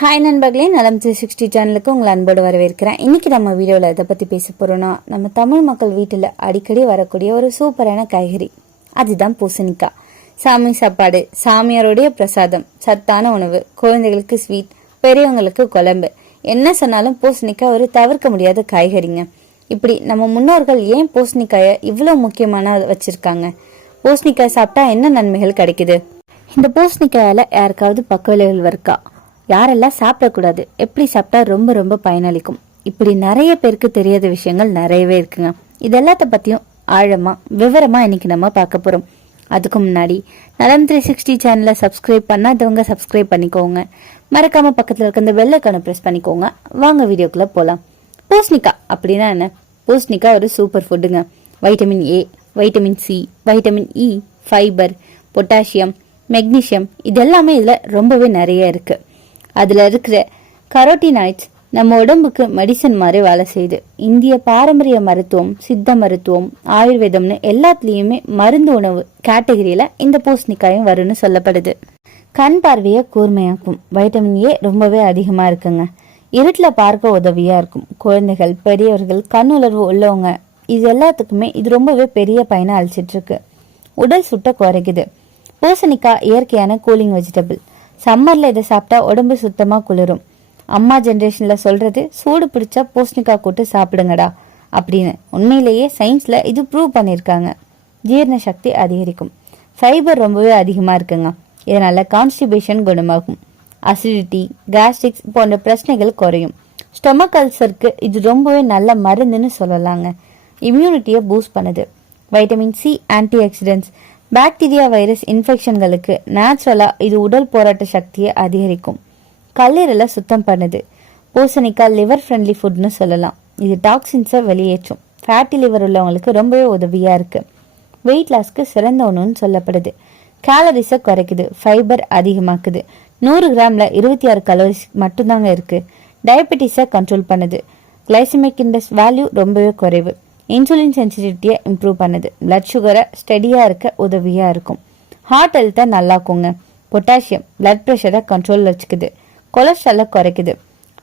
Hi நண்பர்களே. நலம் three sixty சேனலுக்கு உங்களை அன்போடு வரவேற்கிறேன். இன்னைக்கு நம்ம வீடியோவில் இதை பற்றி பேச போகிறோன்னா நம்ம தமிழ் மக்கள் வீட்டில் அடிக்கடி வரக்கூடிய ஒரு சூப்பரான காய்கறி. அதுதான் பூசணிக்காய். சாமி சாப்பாடு சாமியாருடைய பிரசாதம் சத்தான உணவு குழந்தைகளுக்கு ஸ்வீட் பெரியவங்களுக்கு குழம்பு. என்ன சொன்னாலும் பூசணிக்காய் ஒரு தவிர்க்க முடியாத காய்கறிங்க. இப்படி நம்ம முன்னோர்கள் ஏன் பூசணிக்காயை இவ்வளோ முக்கியமான வச்சுருக்காங்க? பூசணிக்காய் சாப்பிட்டா என்ன நன்மைகள் கிடைக்குது? இந்த பூசணிக்காயால் யாருக்காவது பக்க விளைவுகள் இருக்கா? யாரெல்லாம் சாப்பிடக்கூடாது எப்படி சாப்பிட்டா ரொம்ப ரொம்ப பயனளிக்கும்? இப்படி நிறைய பேருக்கு தெரியாத விஷயங்கள் நிறையவே இருக்குங்க. இது எல்லாத்த பத்தியும் ஆழமா விவரமா இன்னைக்கு நம்ம பார்க்க போறோம். அதுக்கு முன்னாடி நலம் த்ரீ சிக்ஸ்டி சேனலை சப்ஸ்கிரைப் பண்ணாதவங்க சப்ஸ்கிரைப் பண்ணிக்கோங்க. மறக்காம பக்கத்தில் இருக்க இந்த வெள்ளைக்கான ப்ரெஸ் பண்ணிக்கோங்க. வாங்க வீடியோக்குள்ள போலாம். போஸ்னிக்கா அப்படின்னா என்ன? போஸ்னிக்கா ஒரு super ஃபுட்டுங்க vitamin A vitamin C vitamin E fibre potassium magnesium இது எல்லாமே இதில் ரொம்பவே நிறைய இருக்குது அதில் இருக்கிற கரோட்டினாய்ட்ஸ் நம்ம உடம்புக்கு மெடிசன் மாதிரி வேலை செய்யுது. இந்திய பாரம்பரிய மருத்துவம் சித்த மருத்துவம் ஆயுர்வேதம்னு எல்லாத்துலேயுமே மருந்து உணவு கேட்டகரியில் இந்த பூசணிக்காயும் வரும்னு சொல்லப்படுது. கண் பார்வையை கூர்மையாக்கும். வைட்டமின் ஏ ரொம்பவே அதிகமாக இருக்குங்க. இருட்டில் பார்க்க உதவியாக இருக்கும். குழந்தைகள் பெரியவர்கள் கண் உணர்வு உள்ளவங்க இது எல்லாத்துக்குமே இது ரொம்பவே பெரிய பயனை அளிச்சிட்டு இருக்கு. உடல் சுட்ட குறைக்குது. பூசணிக்காய் இயற்கையான கூலிங் வெஜிடபிள் சம்மர்ல இதை சாப்பிட்டா உடம்பு சுத்தமா குளிரும். அம்மா ஜென்ரேஷன்ல சொல்றது சூடு பிடிச்சா பூசணிக்காய் கூட்டு சாப்பிடுங்கடா அப்படின்னு. உண்மையிலேயே சயின்ஸ்ல இது ப்ரூவ் பண்ணியிருக்காங்க. ஜீரண சக்தி அதிகரிக்கும். ஃபைபர் ரொம்பவே அதிகமா இருக்குங்க. இதனால கான்ஸ்டிபேஷன் குணமாகும். அசிடிட்டி கேஸ்ட்ரிக்ஸ் போன்ற பிரச்சனைகள் குறையும். ஸ்டொமக் அல்சருக்கு இது ரொம்பவே நல்ல மருந்துன்னு சொல்லலாங்க. இம்யூனிட்டியை பூஸ்ட் பண்ணுது. Vitamin C antioxidants bacteria virus இன்ஃபெக்ஷன்களுக்கு நேச்சுரலாக இது உடல் போராட்ட சக்தியை அதிகரிக்கும். கல்லீரலை சுத்தம் பண்ணுது. பூசணிக்காய் லிவர் ஃப்ரெண்ட்லி ஃபுட்னு சொல்லலாம். இது டாக்ஸின்ஸை வெளியேற்றும். ஃபேட்டி லிவர் உள்ளவங்களுக்கு ரொம்பவே உதவியாக இருக்குது வெயிட் லாஸ்க்கு சிறந்த ஒன்றுன்னு சொல்லப்படுது. கேலரிஸை குறைக்குது. ஃபைபர் அதிகமாக்குது. நூறு கிராமில் இருபத்தி ஆறு கலோரிஸ் மட்டும்தாங்க இருக்குது டயபெட்டிஸை கண்ட்ரோல் பண்ணுது. கிளைசிமிக் இண்டஸ் வேல்யூ ரொம்பவே குறைவு. இன்சுலின் சென்சிட்டிவிட்டியை இம்ப்ரூவ் பண்ணுது. பிளட் சுகரை ஸ்டெடியாக இருக்க உதவியாக இருக்கும். ஹார்ட் ஹெல்த்தை நல்லாக்குங்க பொட்டாசியம் பிளட் ப்ரெஷரை கண்ட்ரோலில் வச்சுக்குது. கொலஸ்ட்ராலை குறைக்குது.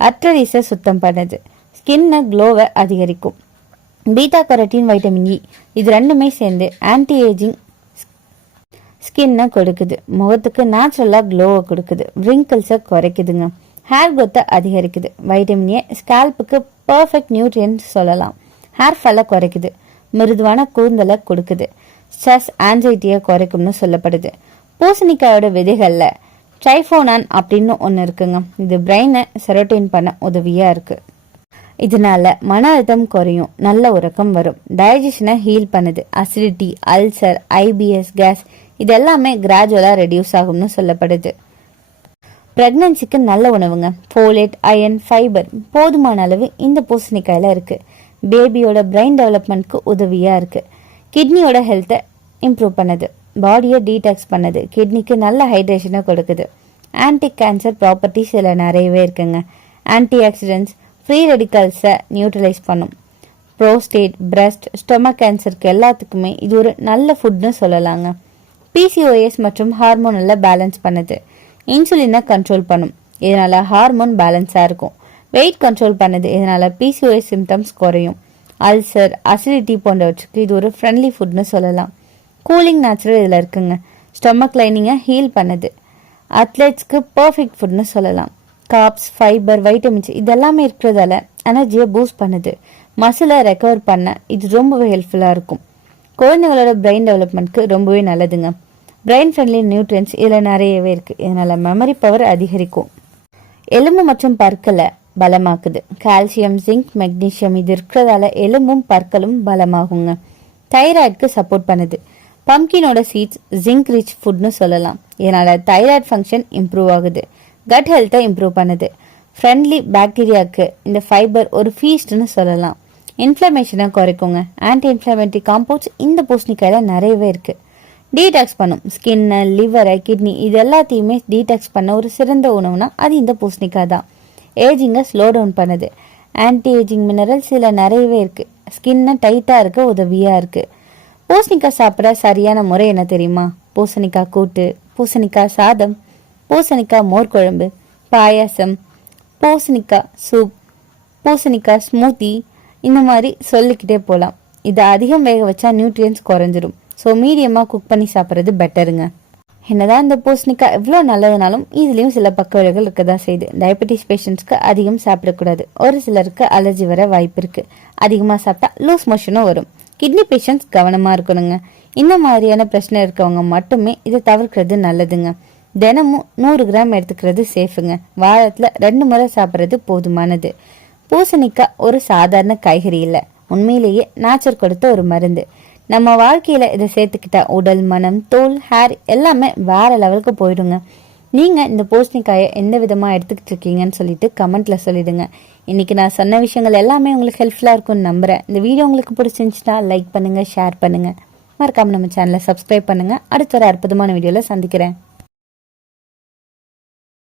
அர்டரிஸை சுத்தம் பண்ணுது. ஸ்கின்னை க்ளோவை அதிகரிக்கும். பீட்டா கரட்டின் வைட்டமின் இ இது ரெண்டுமே சேர்ந்து ஆன்டி ஏஜிங் ஸ்கின்னை கொடுக்குது. முகத்துக்கு நேச்சுரலாக க்ளோவை கொடுக்குது. ரிங்கிள்ஸை குறைக்குதுங்க. ஹேர் growth-அ அதிகரிக்குது. வைட்டமின் ஏ ஸ்கேல்புக்கு பர்ஃபெக்ட் நியூட்ரியன்ஸ் சொல்லலாம். ஹேர் ஃபாலை குறைக்குது. மிருதுவான கூந்தலை கொடுக்குது. ஸ்ட்ரெஸ் ஆன்சைட்டியை குறைக்கும்னு சொல்லப்படுது. பூசணிக்காயோட விதைகளில் ட்ரைஃபோனான் அப்படின்னு ஒன்று இருக்குங்க. இது பிரெயினை செரோட்டின் பண்ண உதவியாக இருக்குது இதனால மன அழுத்தம் குறையும். நல்ல உறக்கம் வரும். டைஜஷனை ஹீல் பண்ணுது. அசிடிட்டி அல்சர் ஐபிஎஸ் கேஸ் இது எல்லாமே கிராஜுவலாக ரெடியூஸ் ஆகும்னு சொல்லப்படுது. பிரெக்னன்சிக்கு நல்ல உணவுங்க. ஃபோலேட் அயன் ஃபைபர் போதுமான அளவு இந்த பூசணிக்காயில் இருக்குது பேபியோட பிரெயின் டெவலப்மெண்ட்க்கு உதவியாக இருக்குது கிட்னியோட ஹெல்த்தை இம்ப்ரூவ் பண்ணுது. பாடியை டீடாக்ஸ் பண்ணுது. கிட்னிக்கு நல்ல ஹைட்ரேஷனை கொடுக்குது. ஆன்டி கேன்சர் ப்ராப்பர்ட்டிஸ் இதில் நிறையவே இருக்குங்க. ஆன்டி ஆக்சிடென்ட்ஸ் ஃப்ரீ ரெடிக்கல்ஸை நியூட்ரலைஸ் பண்ணும். ப்ரோஸ்டேட் பிரஸ்ட் ஸ்டொமக் கேன்சருக்கு எல்லாத்துக்குமே இது ஒரு நல்ல ஃபுட்னு சொல்லலாங்க. பிசிஓஎஸ் மற்றும் ஹார்மோனில் பேலன்ஸ் பண்ணுது. இன்சுலினை கண்ட்ரோல் பண்ணும். இதனால் ஹார்மோன் பேலன்ஸாக இருக்கும். வெயிட் கண்ட்ரோல் பண்ணுது இதனால பிசிஓஎஸ் சிம்டம்ஸ் குறையும். அல்சர் அசிடிட்டி போன்றவற்றுக்கு இது ஒரு ஃப்ரெண்ட்லி ஃபுட்னு சொல்லலாம். கூலிங் நேச்சுரல் இதில் இருக்குங்க. ஸ்டொமக் லைனிங்கை ஹீல் பண்ணுது. அத்லெட்ஸ்க்கு பர்ஃபெக்ட் ஃபுட்னு சொல்லலாம். காப்ஸ் ஃபைபர் வைட்டமின்ஸ் இதெல்லாமே இருக்கிறதால எனர்ஜியை பூஸ்ட் பண்ணுது. மசிலை ரெக்கவர் பண்ண இது ரொம்பவே ஹெல்ப்ஃபுல்லாக இருக்கும். குழந்தைங்களோட பிரெயின் டெவலப்மெண்ட்க்கு ரொம்பவே நல்லதுங்க. பிரெயின் ஃப்ரெண்ட்லி நியூட்ரியன்ஸ் இதில் நிறையவே இருக்குது இதனால் மெமரி பவர் அதிகரிக்கும். எலும்பு மற்றும் பற்களை பலமாக்குது. கால்சியம் ஜிங்க் மெக்னீஷியம் இது இருக்கிறதால எலும்பும் பற்களும் பலமாகுங்க. தைராய்டுக்கு சப்போர்ட் பண்ணுது. பம்கினோட சீட்ஸ் ஜிங்க் ரிச் ஃபுட்னு சொல்லலாம். இதனால தைராய்டு ஃபங்க்ஷன் இம்ப்ரூவ் ஆகுது. கட் ஹெல்த்தை இம்ப்ரூவ் பண்ணுது. ஃப்ரெண்ட்லி பாக்டீரியாவுக்கு இந்த ஃபைபர் ஒரு ஃபீஸ்ட்னு சொல்லலாம். இன்ஃப்ளமேஷனை குறைக்குங்க. ஆன்டி இன்ஃப்ளமேட்டரி காம்பவுண்ட்ஸ் இந்த பூசணிக்காயில் நிறையவே இருக்குது டீடாக்ஸ் பண்ணும். ஸ்கின்னு லிவரை கிட்னி இது எல்லாத்தையுமே டீடாக்ஸ் பண்ண ஒரு சிறந்த உணவுனா அது இந்த பூசணிக்காய் தான். ஏஜிங்கை ஸ்லோ டவுன் பண்ணுது. ஆன்டி ஏஜிங் மினரல்ஸ் இதில் நிறையவே இருக்குது ஸ்கின்னை டைட்டாக இருக்க உதவியாக இருக்குது பூசணிக்காய் சாப்பிட சரியான முறை என்ன தெரியுமா? பூசணிக்காய் கூட்டு பூசணிக்காய் சாதம் பூசணிக்காய் மோர் குழம்பு பாயாசம் பூசணிக்காய் சூப் பூசணிக்காய் ஸ்மூத்தி இந்த மாதிரி சொல்லிக்கிட்டே போகலாம் இதை அதிகம் வேக வச்சா நியூட்ரியன்ஸ் குறைஞ்சிரும். ஸோ மீடியமாக குக் பண்ணி சாப்பிட்றது பெட்டருங்க என்னதான் இந்த பூசணிக்காய் எவ்வளோ நல்லதுனாலும் இதுலேயும் சில பக்க விளைவுகள் இருக்க தான் செய்யுது. டயபெட்டிஸ் பேஷண்ட்ஸ்க்கு அதிகம் சாப்பிடக்கூடாது. ஒரு சிலருக்கு அலர்ஜி வர வாய்ப்பு இருக்குது அதிகமாக சாப்பிட்டா லூஸ் மோஷனும் வரும். கிட்னி பேஷண்ட்ஸ் கவனமாக இருக்கணுங்க. இந்த மாதிரியான பிரச்சனை இருக்கவங்க மட்டுமே இதை தவிர்க்கிறது நல்லதுங்க. தினமும் நூறு கிராம் எடுத்துக்கிறது சேஃபுங்க வாரத்தில் ரெண்டு முறை சாப்பிட்றது போதுமானது. பூசணிக்காய் ஒரு சாதாரண காய்கறி இல்லை. உண்மையிலேயே நாச்சர் கொடுத்த ஒரு மருந்து. நம்ம வாழ்க்கையில் இதை சேர்த்துக்கிட்ட உடல் மனம் தோல் ஹேர் எல்லாமே வேற லெவலுக்கு போயிடுங்க. நீங்கள் இந்த பூசணிக்காயை எந்த விதமாக எடுத்துக்கிட்டு இருக்கீங்கன்னு சொல்லிட்டு கமெண்ட்டில் சொல்லிடுங்க. இன்றைக்கி நான் சொன்ன விஷயங்கள் எல்லாமே உங்களுக்கு ஹெல்ப்ஃபுல்லாக இருக்கும்னு நம்புகிறேன் இந்த வீடியோ உங்களுக்கு பிடிச்சிருந்துச்சுன்னா லைக் பண்ணுங்கள் ஷேர் பண்ணுங்கள் மறக்காமல் நம்ம சேனலை சப்ஸ்கிரைப் பண்ணுங்க. அடுத்த ஒரு அற்புதமான வீடியோவில் சந்திக்கிறேன்.